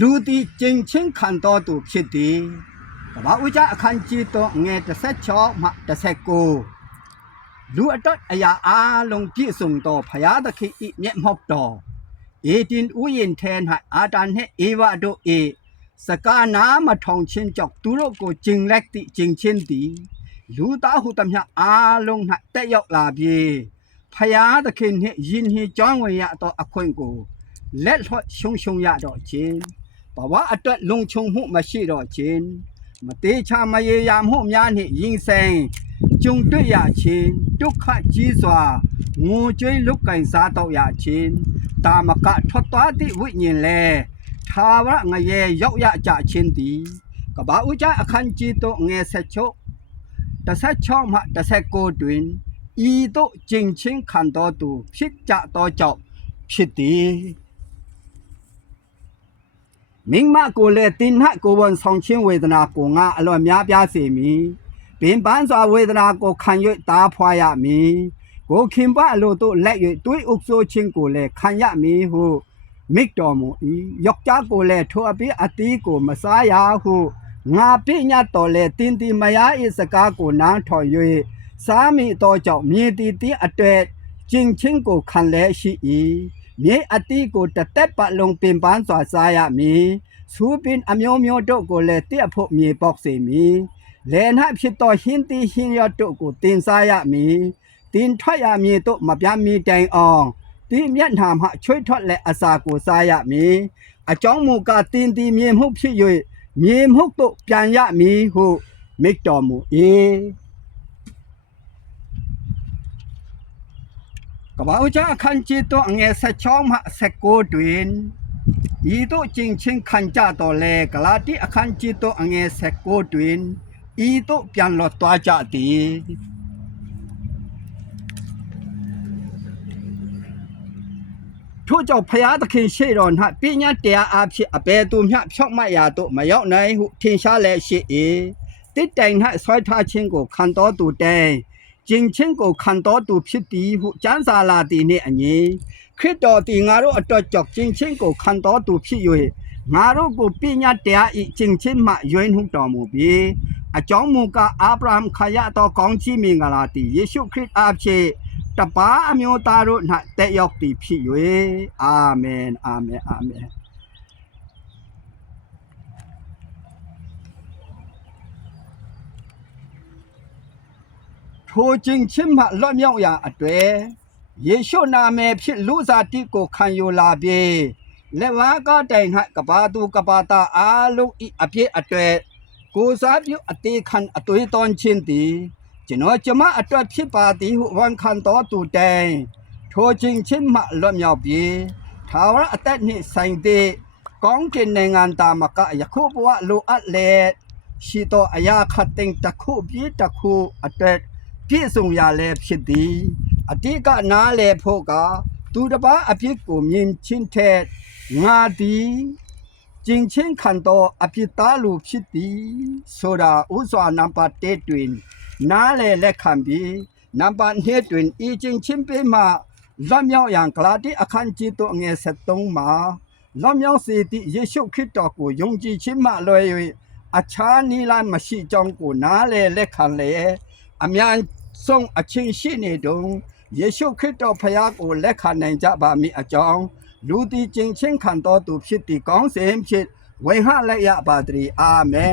လူတီကျင်းချင်းခံတော်သူဖြစ်သည်ကဘာဦးကြအခန်းကြီးတော့ငယ်16မှ19လူအတွက်အရာအားလုံးပြည့်စုံတော်ဖရာသခင်ဤမျက်မှောက်တော်18ဥယျာဉ်ထဲ၌အာတန်နှင့်ဧဝတို့၏စကားနာမထောင်ချင်းကြောင့်သူတို့ကိုကျင်လက်သည့်ကျင်ချင်းသည်လူသားဟုသမျှအားလုံး၌တက်ရောက်လာပြီဖရာသခင်နှင့်ယဉ်ဟီကြောင်းဝင်ရသောအခွင့်ကိုလက်လွှတ်ရှုံရတော့ခြင်းဘဝအတွက်လုံခြုံမှုမရှိတော့ခြင်းမသေးချာမရေရာမှုများနှင့်ရင်ဆိုင်ကြုံတွေ့ရခြင်းဒုက္ခကြီးစွာငိုကြွေးလုကင်စားတော့ရခြင်းတာမကထွက်သွားသည့်ဝိညာဉ်လဲသာဝရငရေရောက်ရကြခြင်းသည်ကဘာဦးကြအခန်းကြီးတော့ငယ်16မှ19တွင်ဤသို့ကျင့်ချင်းခံတော်သူဖြစ်ကြသောကြောင့်ဖြစ်သည်မင်းမကိုလည်းတင်ဟကိုဝန်ဆောင်ချင်းဝေဒနာကိုငါအလွန်များပြားစေမည်ပင်ပန်းစွာဝေဒနာကိုခံ၍တားဖွာရမည်ကိုခင်ပအလိုတို့လက်၍တွေးဥဆိုးခြင်းကိုလည်းခံရမည်ဟုမိတ်တော်မူ၏ယောက်ျားကိုလည်းထိုအပိအတီးကိုမစားရဟုငါပြညတ်တော်လည်းတင်းတီမယား၏စကားကိုနားထောင်၍စားမိသောကြောင့်မြေတီတီအတွေ့ကျင့်ချင်းကိုခံလည်းရှိ၏မြေအတီးကိုတသက်ပတ်လုံးပင်ပန်းစွာစားရမည်စူးပင်အမျိုးမျိုးတို့ကိုလည်းတည့်အဖို့မြေပေါက်စေမည်လဲနှဖြစ်သောဟင်းတီဟင်းရတို့ကိုတင်စားရမည်တင်ထွက်ရမည်တို့မပြမီတိုင်အောင်ဒီမျက်နှာမှချွေးထွက်လက်အစာကိုစားရမည်အကြောင်းမူကားတင်တီမြေမှုဖြစ်၍မြေမှုတို့ပြန်ရမည်ဟုမိတ်တော်မူ၏ကဘာဦးချအခန်းကြီးတော့ငယ်16မှ19တွင်ဤသို့ကျင့်ချင်းခံကြတော်လဲဂလာတိအခန်းကြီးတော့ငယ်19တွင်ဤသို့ပြန်လောသွားကြသည်ထို့ကြောင့်ဖရာသခင်ရှေ့တော်၌ပညာတရားအဖြစ်အဘယ်သူမျှဖြောက်မှတ်ရာသို့မရောက်နိုင်ဟုထင်ရှားလည်းရှိ၏တစ်တိုင်၌ဆွဲထားခြင်းကိုခံတော်သူတိုင်ကျင့်ချင်းကိုခံတော်သူဖြစ်သည်ဟုကျမ်းစာလာသည်နှင့်အညီခရစ်တော်သည်ငါတို့အတွက်ကြောင့်ကျင့်ချင်းကိုခံတော်သူဖြစ်၍ငါတို့ကိုပညာတရား၏ကျင့်ချင်းမှရွေးနှုတ်တော်မူပြီးအကြောင်းမူကားအာဗြဟံခရတော်ကောင်းချီးမင်္ဂလာသည်ယေရှုခရစ်အားဖြင့်တပါးအမျိုးသားတို့၌တက်ရောက်သည်ဖြစ်၍အာမင်အာမင်အာမင်ထိုကျင့်ချင်းမှလွတ်မြောက်ရာအတွေ့ယေရှုနာမည်ဖြင့်လူစားတိကိုခံယူလာပြီးလက်ဝါးကတိုင်၌ကဘာသူကဘာတာအားလုံးဤအပြည့်အတွေ့ကိုစားပြုအသေးခံအသွေးသွန်းခြင်းသည်ကျွန်တော်ကျမအတွက်ဖြစ်ပါသည်ဟုဝန်ခံတော်သူတိုင်ထိုကျင့်ချင်းမှလွတ်မြောက်ပြီးသာဝရအသက်နှင့်ဆိုင်သည့်ကောင်းကင်နိုင်ငံသားမကယခုဘဝလိုအပ်လေရှိသောအရာခတ်သိမ်းတစ်ခုပြည့်တစ်ခုအတွက်ပြည့်စုံရလဲဖြစ်သည်အတိကနားလေဖို့ကသူတစ်ပါးအပြစ်ကိုမြင်ချင်းထက်ငါသည်ကျင့်ချင်းခံတော်အပြစ်သားလူဖြစ်သည်ဆိုတာဥစွာနံပါတ်1တွင်နားလေလက်ခံပြီးနံပါတ်2တွင်ဤကျင့်ချင်းပေးမှလွတ်မြောက်ရန်ဂလာတိအခန်းကြီးသို့ငယ်73မှာလွတ်မြောက်စေသည့်ယေရှုခရစ်တော်ကိုယုံကြည်ခြင်းမှလွယ်၍အခြားနည်းလမ်းမရှိကြောင်းကိုနားလေလက်ခံလေအများဆုံးအချင်းရှိနေတုံးယေရှုခရစ်တော်ဖခင်ကိုလက်ခံနိုင်ကြပါမည်အကြောင်းလူသည်ကျင့်ချင်းခံတော်သူဖြစ်သည့်ကောင်းစဉ်ဖြစ်ဝေငှလိုက်ရပါသည်အာမင်